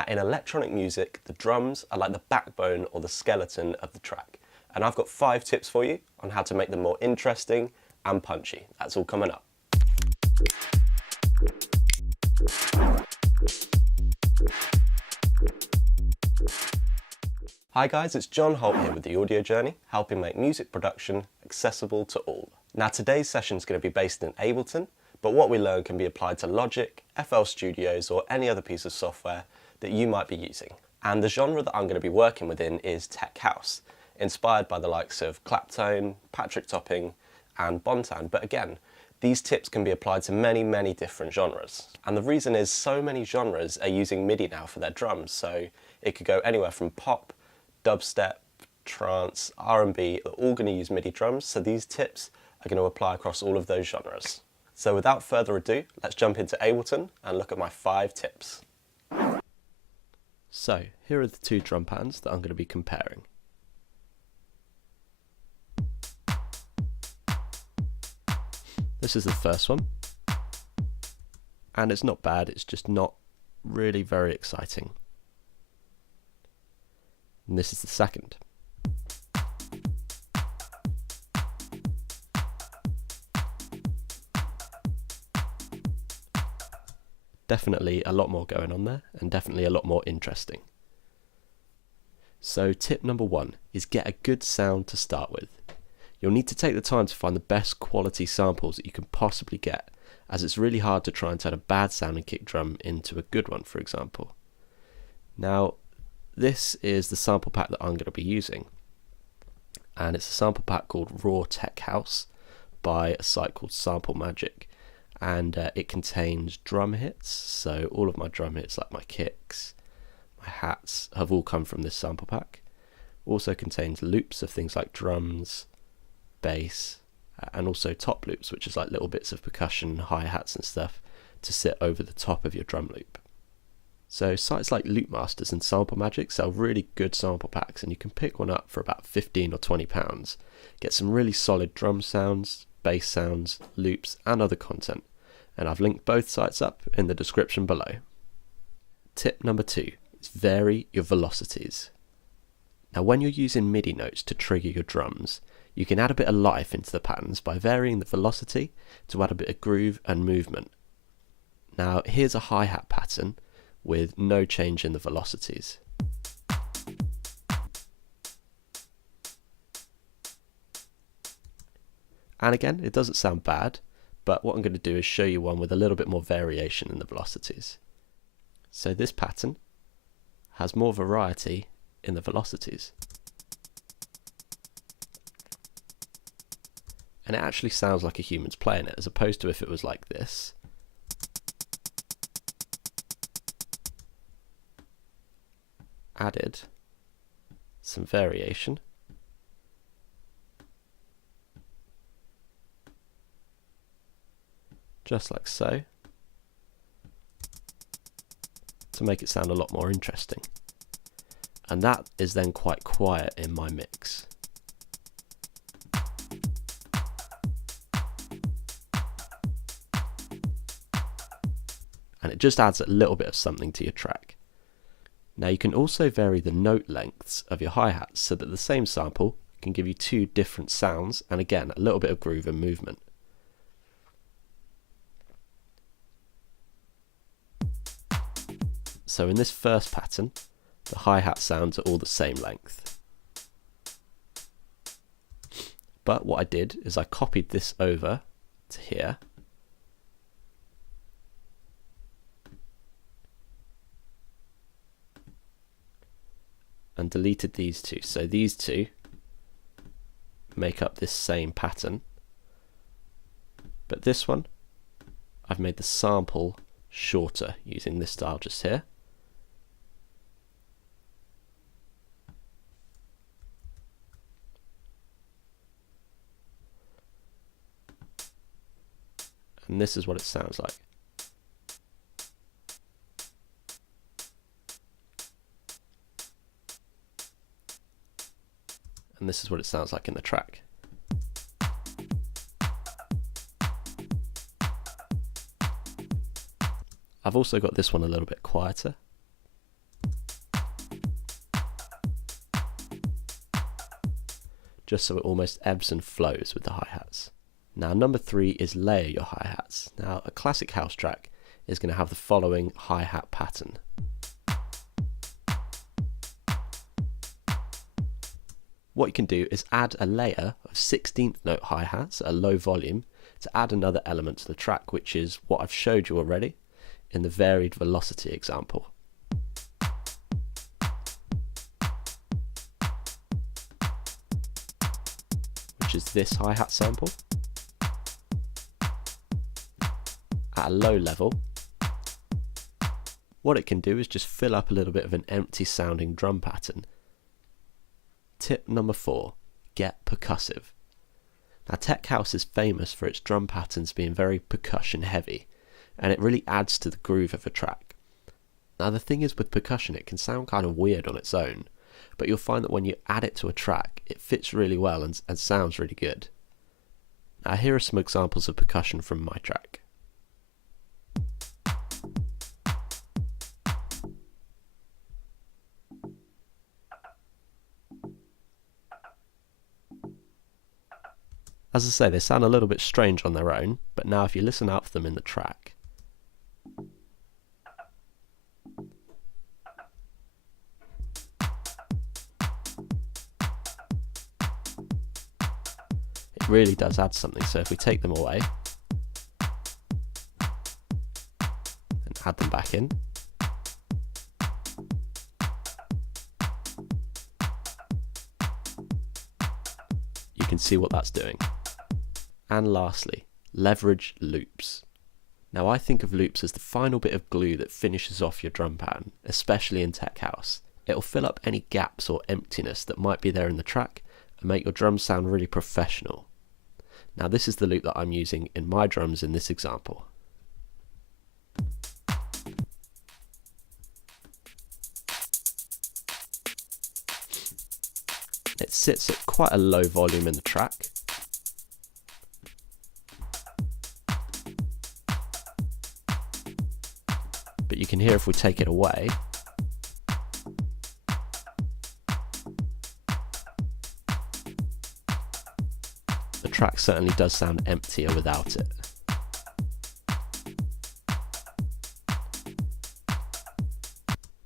Now in electronic music, the drums are like the backbone or the skeleton of the track. And I've got 5 tips for you on how to make them more interesting and punchy. That's all coming up. Hi guys, it's John Holt here with The Audio Journey, helping make music production accessible to all. Now today's session is going to be based in Ableton, but what we learn can be applied to Logic, FL Studios or any other piece of software that you might be using. And the genre that I'm going to be working within is Tech House, inspired by the likes of Claptone, Patrick Topping and Bontan. But again, these tips can be applied to many different genres. And the reason is so many genres are using MIDI now for their drums, so it could go anywhere from pop, dubstep, trance, R&B, they're all going to use MIDI drums, so these tips are going to apply across all of those genres. So without further ado, let's jump into Ableton and look at my 5 tips. So here are the 2 drum patterns that I'm going to be comparing. This is the first one, and it's not bad, it's just not really very exciting. And this is the second. Definitely a lot more going on there, and definitely a lot more interesting. So tip number 1 is get a good sound to start with. You'll need to take the time to find the best quality samples that you can possibly get, as it's really hard to try and turn a bad sounding kick drum into a good one, for example. Now, this is the sample pack that I'm going to be using, and it's a sample pack called Raw Tech House by a site called Sample Magic. And it contains drum hits, so all of my drum hits like my kicks, my hats have all come from this sample pack. Also contains loops of things like drums, bass, and also top loops, which is like little bits of percussion, hi-hats and stuff to sit over the top of your drum loop. So sites like Loopmasters and Sample Magic sell really good sample packs, and you can pick one up for about £15 or £20. Get some really solid drum sounds, bass sounds, loops and other content. And I've linked both sites up in the description below. Tip number 2 is vary your velocities. Now when you're using MIDI notes to trigger your drums, you can add a bit of life into the patterns by varying the velocity to add a bit of groove and movement. Now here's a hi-hat pattern with no change in the velocities. And again, it doesn't sound bad, but what I'm going to do is show you one with a little bit more variation in the velocities. So this pattern has more variety in the velocities. And it actually sounds like a human's playing it, as opposed to if it was like this. Added some variation. Just like so, to make it sound a lot more interesting. And that is then quite quiet in my mix. And it just adds a little bit of something to your track. Now you can also vary the note lengths of your hi-hats so that the same sample can give you 2 different sounds, and again a little bit of groove and movement. So in this first pattern, the hi-hat sounds are all the same length. But what I did is I copied this over to here. And deleted these 2. So these 2 make up this same pattern. But this one, I've made the sample shorter using this style just here. And this is what it sounds like. And this is what it sounds like in the track. I've also got this one a little bit quieter. just so it almost ebbs and flows with the hi-hats. Now number 3 is layer your hi-hats. Now a classic house track is going to have the following hi-hat pattern. What you can do is add a layer of 16th note hi-hats at a low volume to add another element to the track, which is what I've showed you already in the varied velocity example. Which is this hi-hat sample. At a low level, what it can do is just fill up a little bit of an empty sounding drum pattern. Tip number 4, get percussive. Now tech house is famous for its drum patterns being very percussion heavy, and it really adds to the groove of a track. Now the thing is with percussion, it can sound kind of weird on its own, but you'll find that when you add it to a track, it fits really well and sounds really good. Now here are some examples of percussion from my track. As I say, they sound a little bit strange on their own, but now if you listen out for them in the track, it really does add something. So if we take them away and add them back in, you can see what that's doing. And lastly, leverage loops. Now I think of loops as the final bit of glue that finishes off your drum pattern, especially in tech house. It'll fill up any gaps or emptiness that might be there in the track and make your drums sound really professional. Now this is the loop that I'm using in my drums in this example. It sits at quite a low volume in the track. But you can hear if we take it away, the track certainly does sound emptier without it.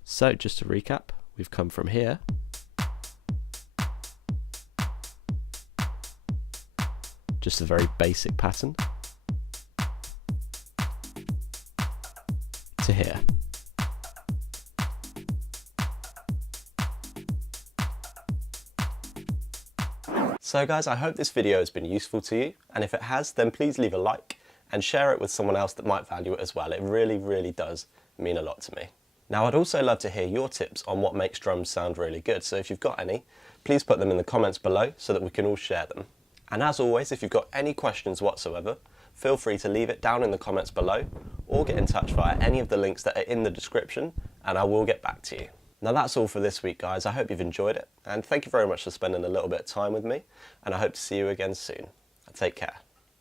So just to recap, we've come from here just a very basic pattern to here. So guys, I hope this video has been useful to you, and if it has, then please leave a like and share it with someone else that might value it as well. It really, really does mean a lot to me. Now I'd also love to hear your tips on what makes drums sound really good, so if you've got any, please put them in the comments below so that we can all share them. And as always, if you've got any questions whatsoever, feel free to leave it down in the comments below or get in touch via any of the links that are in the description and I will get back to you. Now that's all for this week guys, I hope you've enjoyed it and thank you very much for spending a little bit of time with me and I hope to see you again soon. Take care.